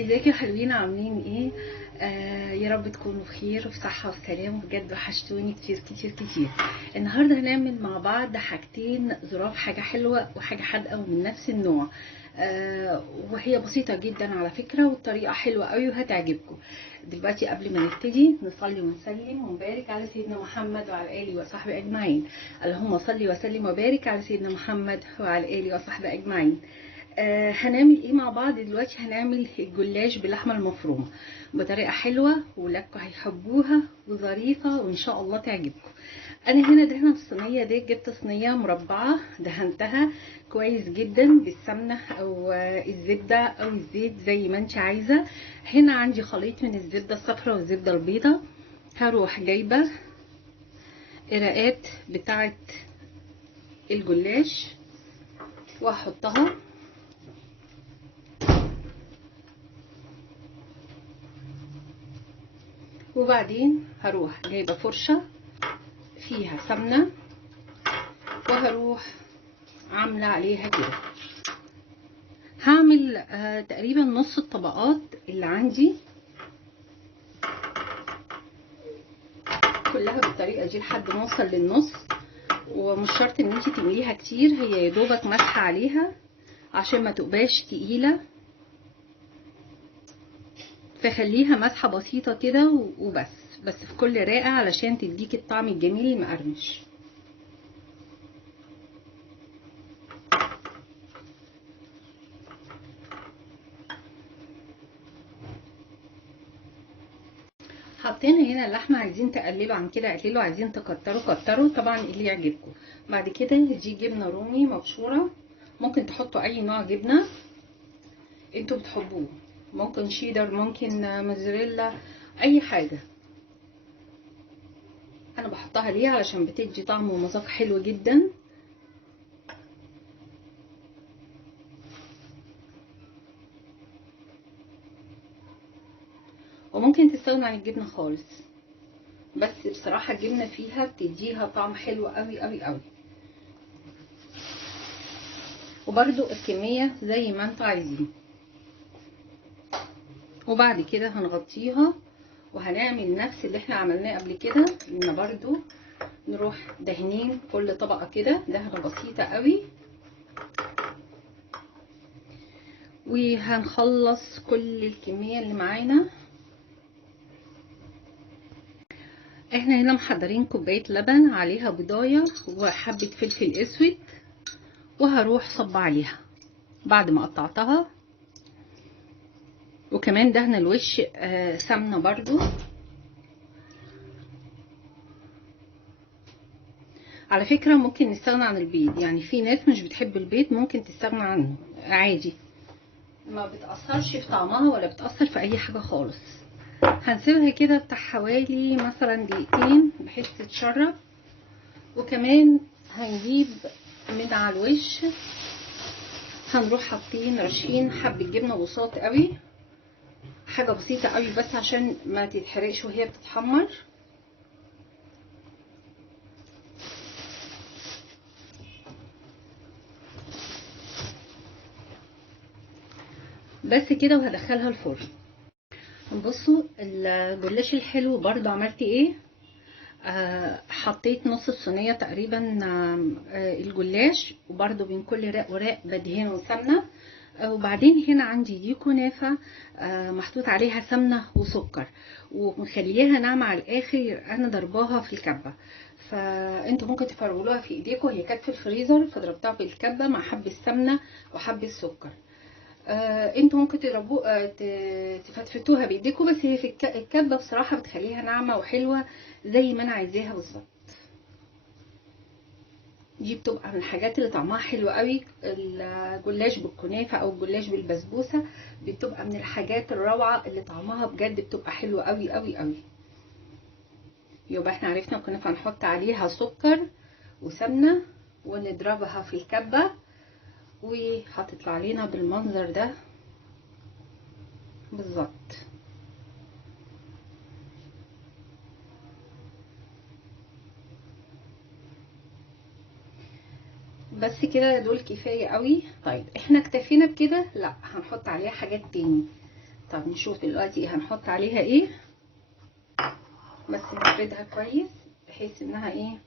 ازيكم يا حلوين، عاملين ايه؟ يا رب تكونوا بخير وفي صحة وفي سلام. بجد وحشتوني كتير كتير كتير. النهارده هنعمل مع بعض حاجتين ظراف، حاجة حلوة وحاجة حادقة ومن نفس النوع. وهي بسيطة جدا على فكرة، والطريقة حلوة قوي وهتعجبكم. دلوقتي قبل ما نبتدي نصلي ونسلم ونبارك على سيدنا محمد وعلى آله وصحبه أجمعين. اللهم صل وسلم وبارك على سيدنا محمد وعلى آله وصحبه أجمعين. هنعمل ايه مع بعض دلوقتي؟ هنعمل الجلاش باللحمه المفرومه بطريقه حلوه ولادكم هيحبوها وظريفه وان شاء الله تعجبكم. انا هنا دهنه الصينيه دي، جبت صينيه مربعه دهنتها كويس جدا بالسمنه او الزبده او الزيت زي ما انت عايزه. هنا عندي خليط من الزبده الصفراء والزبده البيضاء. هروح جايبه الرقات بتاعه الجلاش واحطها، وبعدين هروح جايبه فرشه فيها سمنه وهروح عامله عليها كده. هعمل تقريبا نص الطبقات اللي عندي كلها بالطريقه دي لحد ما اوصل للنص. ومش شرط ان انت تمليها كتير، هي يا دوبك مسحه عليها عشان ما تبقاش تقيله، فخليها مسحه بسيطه كده بس في كل رقه علشان تديك الطعم الجميل المقرمش. حطينا هنا اللحمه، عايزين تقللوا عن كده قللوا، عايزين تكتروا كتروا، طبعا اللي يعجبكم. بعد كده دي جبنه رومي مبشوره، ممكن تحطوا اي نوع جبنه انتوا بتحبوه، ممكن شيدر، ممكن موزاريلا، اي حاجه. انا بحطها ليه؟ علشان بتدي طعم ومذاق حلو جدا. وممكن تستغنوا عن الجبنه خالص، بس بصراحه الجبنه فيها بتديها طعم حلو قوي قوي قوي. وبرده الكميه زي ما انتوا عايزين. وبعد كده هنغطيها وهنعمل نفس اللي احنا عملناه قبل كده، ان برضو نروح دهنين كل طبقه كده دهنه بسيطه قوي، وهنخلص كل الكميه اللي معانا. احنا هنا محضرين كوبايه لبن عليها بضايه وحبه فلفل اسود، وهروح صب عليها بعد ما قطعتها، وكمان دهن الوش سمنه برضو. على فكره ممكن نستغنى عن البيض، يعني في ناس مش بتحب البيض ممكن تستغنى عنه عادي، ما بتأثرش في طعمها ولا بتأثر في اي حاجة خالص. هنسيبها كده بتاع حوالي مثلا دقيقتين بحيث تتشرب. وكمان هنجيب من على الوش هنروح حاطين رشين حبة جبنة بساط قوي، حاجة بسيطة قوي بس عشان ما تتحرقش وهي بتتحمر. بس كده وهدخلها الفرن. بصوا الجلاش الحلو برضو عملت ايه. حطيت نص الصينيه تقريبا الجلاش، وبرده بين كل رق ورق بدهنه سمنه. وبعدين هنا عندي دي كنافه محطوط عليها سمنه وسكر ومخليها ناعمه على الاخر، انا ضرباها في الكبه، فانتوا ممكن تفرولوها في ايديكم. هي كانت في الفريزر فضربتها بالكبه مع حبه سمنه وحبه سكر. انتوا ممكن تضربوه تفتفتوها بايديكم، بس هي في الكبه بصراحه بتخليها ناعمه وحلوه زي ما انا عايزاها بالظبط. دي بتبقى من الحاجات اللي طعمها حلو قوي. الجلاش بالكنافه او الجلاش بالبسبوسه بتبقى من الحاجات الروعه اللي طعمها بجد بتبقى حلوه قوي قوي قوي. يبقى احنا عرفنا الكنافه هنحط عليها سكر وسمنه ونضربها في الكبه، وهتطلع لنا بالمنظر ده بالظبط. بس كده دول كفايه قوي. طيب احنا اكتفينا بكده؟ لا، هنحط عليها حاجات تاني. طب نشوف دلوقتي هنحط عليها ايه، بس نفردها كويس بحيث انها ايه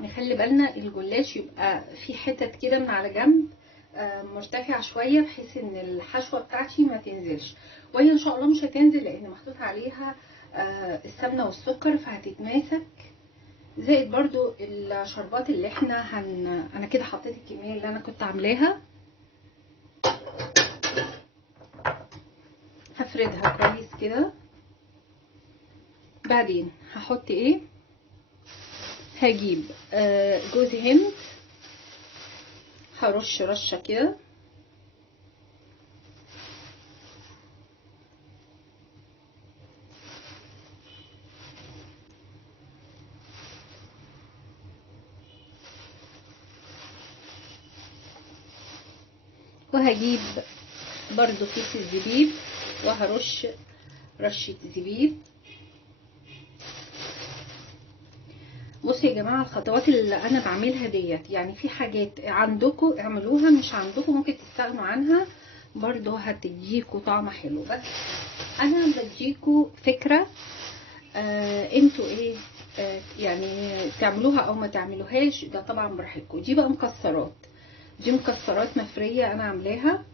نخلي بالنا الجلاش يبقى في حتت كده من على جنب مرتفعه شويه بحيث ان الحشوه بتاعتي ما تنزلش، وهي ان شاء الله مش هتنزل لان محطوط عليها السمنه والسكر فهتتماسك. زائد برضو الشربات اللي احنا انا كده حطيت الكميه اللي انا كنت عاملاها، هفردها كويس كده. بعدين هحط ايه، هجيب جوز هند، هرش رشه كده، وهجيب برضو كيس الزبيب وهرش رشه زبيب. بصوا يا جماعه الخطوات اللي انا بعملها ديت يعني في حاجات عندكم اعملوها، مش عندكم ممكن تستغنوا عنها برضو هتديكوا طعم حلو، بس انا بديكوا فكره انتوا ايه يعني تعملوها او ما تعملوهاش ده طبعا براحتكم. دي بقى مكسرات، دي مكسرات مفريه انا عاملاها،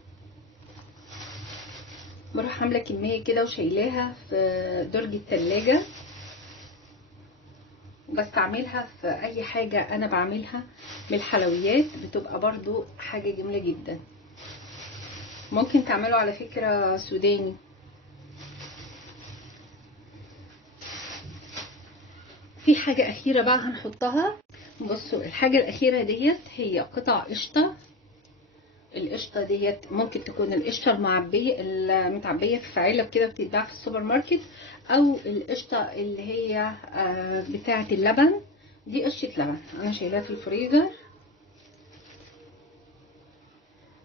بروح عامله كميه كده وشايلاها في درج التلاجة، بستعملها في اي حاجه انا بعملها بالحلويات بتبقى برضو حاجه جميله جدا. ممكن تعملوا على فكره سوداني. في حاجه اخيره بقى هنحطها، بصوا الحاجه الاخيره ديت هي قطع قشطه. القشطه ديت ممكن تكون القشطه المتعبيه في علب كده بتتباع في السوبر ماركت، او القشطه اللي هي بتاعه اللبن. دي قشطه لبن انا شايلاها في الفريزر،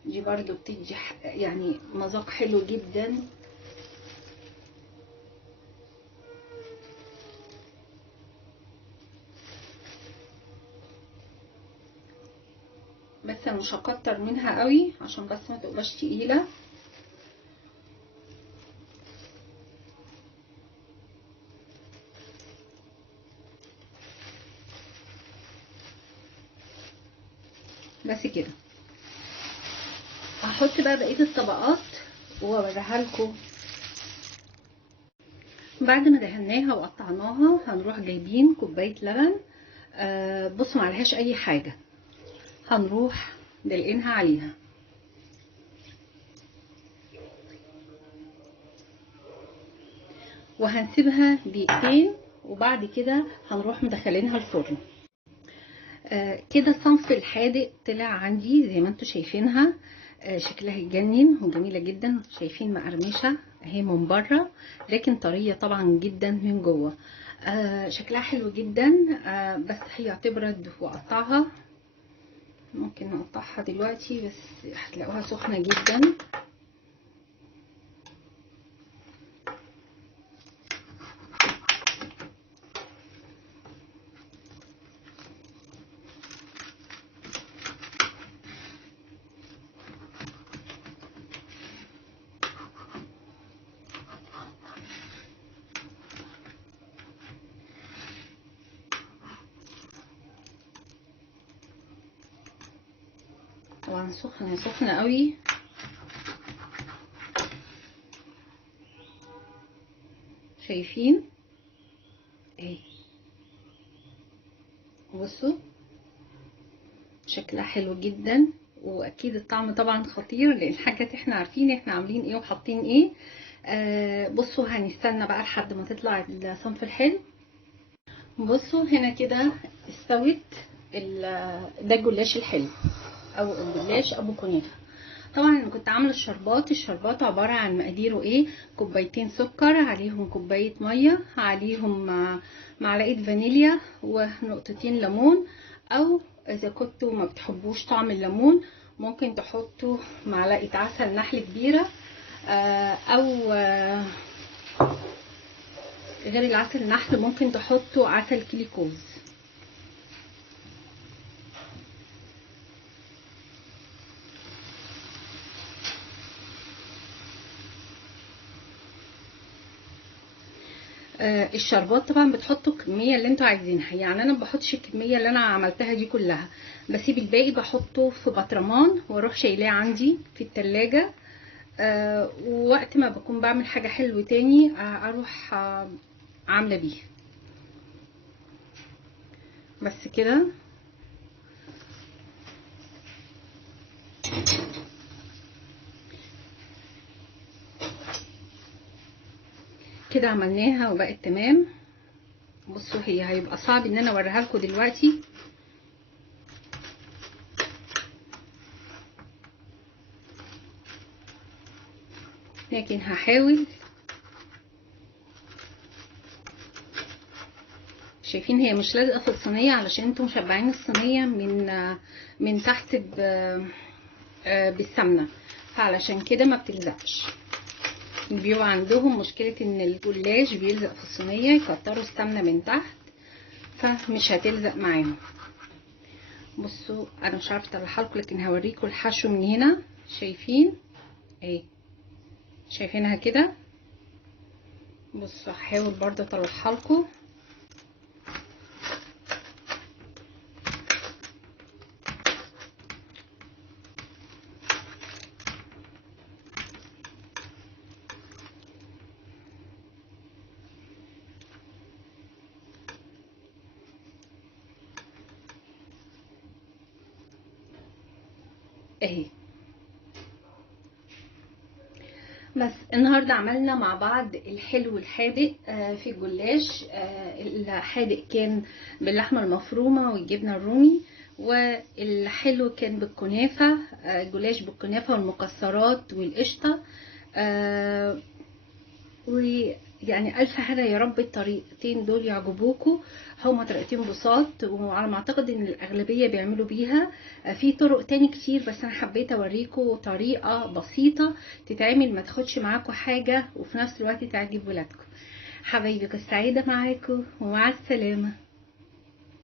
دي برضو بتدي يعني مذاق حلو جدا. بس مش هكتر منها قوي عشان بس ما تبقاش تقيله. بس كده هحط بقى بقيه الطبقات واوريها لكم. بعد ما دهناها وقطعناها هنروح جايبين كوبايه لبن، بصوا معلهاش اي حاجه، هنروح دلقينها عليها وهنسيبها دقيقتين، وبعد كده هنروح مدخلينها الفرن. كده الصنف الحادق طلع عندي زي ما انتم شايفينها، شكلها يجنن وجميله جدا. شايفين مقرمشه اهي من بره لكن طريه طبعا جدا من جوه. شكلها حلو جدا. بس هي هتبرد واقطعها، ممكن نقطعها دلوقتي بس هتلاقوها سخنه جدا. طبعا سخنه سخنه قوي. شايفين اهي، بصوا شكلها حلو جدا، واكيد الطعم طبعا خطير لان الحاجات احنا عارفين احنا عاملين ايه وحاطين ايه. بصوا هنستنى بقى لحد ما تطلع الصنف الحلو. بصوا هنا كده استوت ده الجلاش الحلو او الجلاش ابو كنافه. طبعا انا كنت عامله الشربات عباره عن مقاديره ايه، كوبايتين سكر عليهم كوبايه ميه عليهم معلقه فانيليا ونقطتين ليمون، او اذا كنتوا ما بتحبوش طعم الليمون ممكن تحطوا معلقه عسل نحل كبيره او غير العسل النحل ممكن تحطوا عسل كيليكوز. الشربات طبعا بتحطوا الكميه اللي انتوا عايزينها، يعني انا ما بحطش الكميه اللي انا عملتها دي كلها، بسيب الباقي بحطه في برطمان واروح شايلاه عندي في التلاجة. ووقت ما بكون بعمل حاجه حلوه تاني اروح عامله بيه. بس كده كده عملناها وبقت تمام. بصوا هي هيبقى صعب ان انا اوريها لكم دلوقتي، لكن هحاول. شايفين هي مش لازقه في الصينيه علشان انتم مشبعين الصينيه من تحت بالسمنه، فعلشان كده ما بتلزقش. بيبقى عندهم مشكله ان الجلاش بيلزق في الصينيه، يكتروا السمنه من تحت فمش هتلزق معاهم. بصوا انا مش عارفه اطلعها لكم، لكن هوريكم الحشو من هنا. شايفين اهي، شايفينها كده. بصوا هحاول برضه اطلعها لكم. اهي. بس النهارده عملنا مع بعض الحلو والحادق في الجلاش. الحادق كان باللحمه المفرومه والجبنه الرومي، والحلو كان بالكنافه، جلاش بالكنافه والمكسرات والقشطه. ويعني الف هنا يا رب الطريقتين دول يعجبوكم. هما طريقتين بساط، وعلى ما اعتقد ان الاغلبيه بيعملوا بيها. في طرق تاني كتير، بس انا حبيت اوريكم طريقه بسيطه تتعمل ما تاخدش معاكم حاجه، وفي نفس الوقت تعجب ولادكم. حبايبي كنت سعيده معاكم، ومع السلامه.